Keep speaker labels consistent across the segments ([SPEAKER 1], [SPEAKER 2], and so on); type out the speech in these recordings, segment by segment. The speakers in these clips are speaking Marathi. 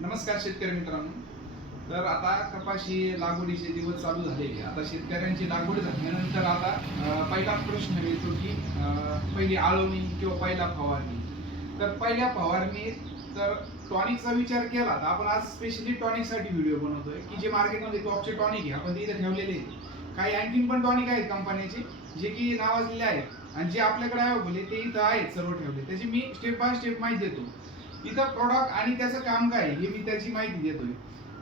[SPEAKER 1] नमस्कार शेतकरी मित्रांनो. तर आता कपाशी लागवडीचे दिवस चालू झालेले. आता शेतकऱ्यांची लागवड झाल्यानंतर आता पहिला प्रश्न येतो की पहिली आळवणी किंवा पहिला फवारणी. तर पहिल्या फवारणीत तर टॉनिकचा विचार केला तर आपण आज स्पेशली टॉनिकसाठी व्हिडिओ बनवतोय की जे मार्केटमध्ये टॉपचे टॉनिक आहे आपण तिथे ठेवलेले आहेत. काही आणखीन पण टॉनिक आहेत कंपन्याचे जे की नावाजलेले आहेत. आणि जे आपल्याकडे अवेलेबल आहे ते इथं आहेत सर्व ठेवले त्याची मी स्टेप बाय स्टेप माहिती देतो. इथं प्रॉडक्ट आणि त्याचं काम काय आहे हे मी त्याची माहिती देतोय.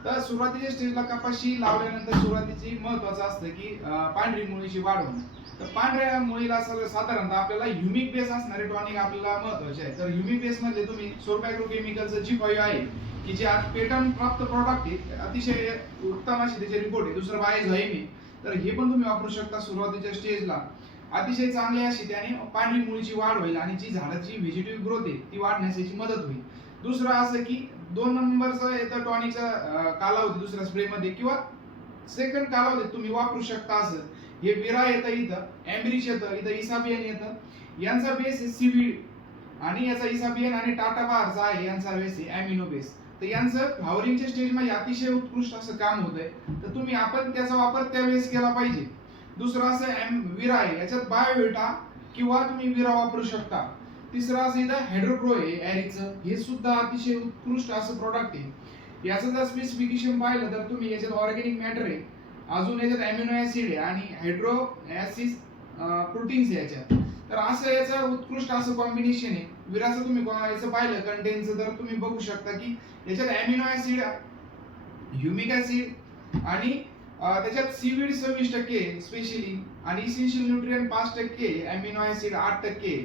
[SPEAKER 1] तर सुरुवातीच्या स्टेजला कपाशी लावल्यानंतर सुरुवातीची महत्वाचं असतं की पांढरी मुळीची वाढ होणं. तर पांढऱ्या मुळीला साधारणतः आपल्याला ह्युमिक बेस असणारे टॉनिक आपल्याला महत्त्वाचे आहे. तर ह्युमिक बेस मध्ये तुम्ही सोरपॅग्रोकेमिकलचं जी वायू आहे की जे आज प्राप्त प्रॉडक्ट आहे अतिशय उत्तम असे त्याचे रिपोर्ट आहे. दुसरं बाय आहे. तर हे पण तुम्ही वापरू शकता सुरुवातीच्या स्टेजला अतिशय चांगली अशी त्याने पाणी मुळीची वाढ होईल आणि जी झाडाची व्हेजिटेटिव्ह ग्रोथ आहे ती वाढण्यास याची मदत होईल. दुसरं असं की दोन नंबरचं येतं टॉनिकचा कालावधी दुसऱ्या स्प्रेमध्ये किंवा सेकंड कालावधी तुम्ही वापरू शकता असं. हे विरा येतं इथं एम्ब्रिच येतं इथं इसाबियन येतं. यांचा बेस आहे सीव्हीड आणि याचा इसाबियन आणि टाटा बारचा आहे यांचा बेस आहे ॲमिनो बेस तर यांचं फ्लावरिंगच्या स्टेजमध्ये अतिशय उत्कृष्ट असं काम होतंय. तर तुम्ही आपण त्याचा वापर त्यावेळेस केला पाहिजे. दुसरं असं एम विरा आहे याच्यात बायोविटा किंवा तुम्ही विरा वापरू शकता. तिसरं असं इथं हेड्रोप्रो आहे ॲरिकचं हे सुद्धा अतिशय उत्कृष्ट असं प्रॉडक्ट आहे. याचं जर स्पेसिफिकेशन पाहिलं तर तुम्ही याच्यात ऑर्गॅनिक मॅटर आहे. अजून याच्यात अॅमिनो ऍसिड आहे आणि हायड्रो ऍसिड प्रोटीन्स आहे याच्यात. तर असं याचं उत्कृष्ट असं कॉम्बिनेशन आहे. विराचं तुम्ही याचं पाहिलं कंटेनचं तर तुम्ही बघू शकता की याच्यात अॅमिनो ऍसिड ह्युमिक ऍसिड आणि त्याच्यात सीवीड सव्वीस टक्के स्पेशली आणि इसेन्शियल न्यूट्रिएंट पाच टक्के अमिनो ऍसिड आठ टक्के.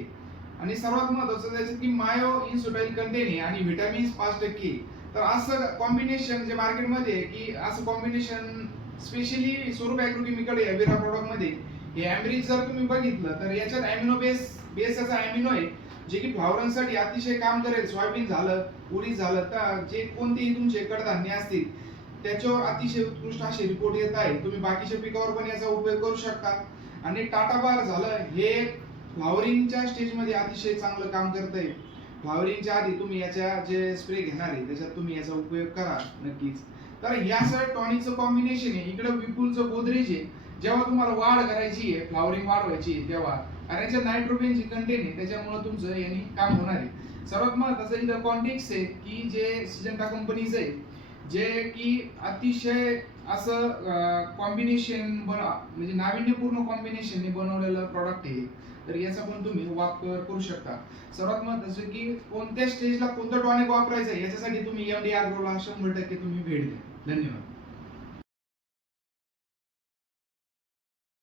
[SPEAKER 1] आणि सर्वात महत्वाचं त्याच्यात की मायो इन्सुटाईल कंटेन आहे आणि व्हिटॅमिन्स पाच टक्के. तर असं कॉम्बिनेशन जे मार्केटमध्ये की असं कॉम्बिनेशन स्पेशली स्वरूप ॲग्रोकेमिकल या विरा प्रॉडक्टमध्ये हे ॲम्ब्रिज जर तुम्ही बघितलं तर याच्यात अॅमिनो बेस बेस असा अॅमिनो आहे जे की फ्लॉवरांसाठी अतिशय काम करेल. सोयाबीन झालं उडीद झालं तर जे कोणतेही तुमचे कडधान्य असतील त्याच्यावर अतिशय उत्कृष्ट असे रिपोर्ट येत आहे तुम्ही बाकीच्या पिकावर पण याचा उपयोग करू शकता. आणि टाटा बार झालं हे फ्लॉवरिंगच्या स्टेजमध्ये अतिशय चांगलं काम करतंय. फ्लॉवरिंगच्या आधी तुम्ही याच्या जे स्प्रे घेणार आहे त्याच्यात तुम्ही याचा उपयोग करा नक्कीच. तर ह्या सर टॉनिकचं कॉम्बिनेशन आहे. इकडे विपुलचं गोदरेज आहे. जेव्हा तुम्हाला वाढ करायची आहे फ्लॉवरिंग वाढवायची आहे तेव्हा. आणि नायट्रोजन नायट्रोजनची कंटेन आहे त्याच्यामुळे तुमचं यांनी काम होणार आहे. सर्वात महत्वाचं इथं कॉन्टेक्स आहे की जे सिजंटा कंपनीज आहे जे की अतिशय असं कॉम्बिनेशन बना म्हणजे नाविन्यपूर्ण कॉम्बिनेशनने बनवलेलं प्रॉडक्ट आहे तर याचा पण तुम्ही वापर करू शकता. सर्वात महत्वाचं की कोणत्या स्टेजला कोणतं टॉनिक वापरायचं आहे याच्यासाठी तुम्ही एम डी आग्रोला शंभर टक्के तुम्ही भेट द्या. धन्यवाद.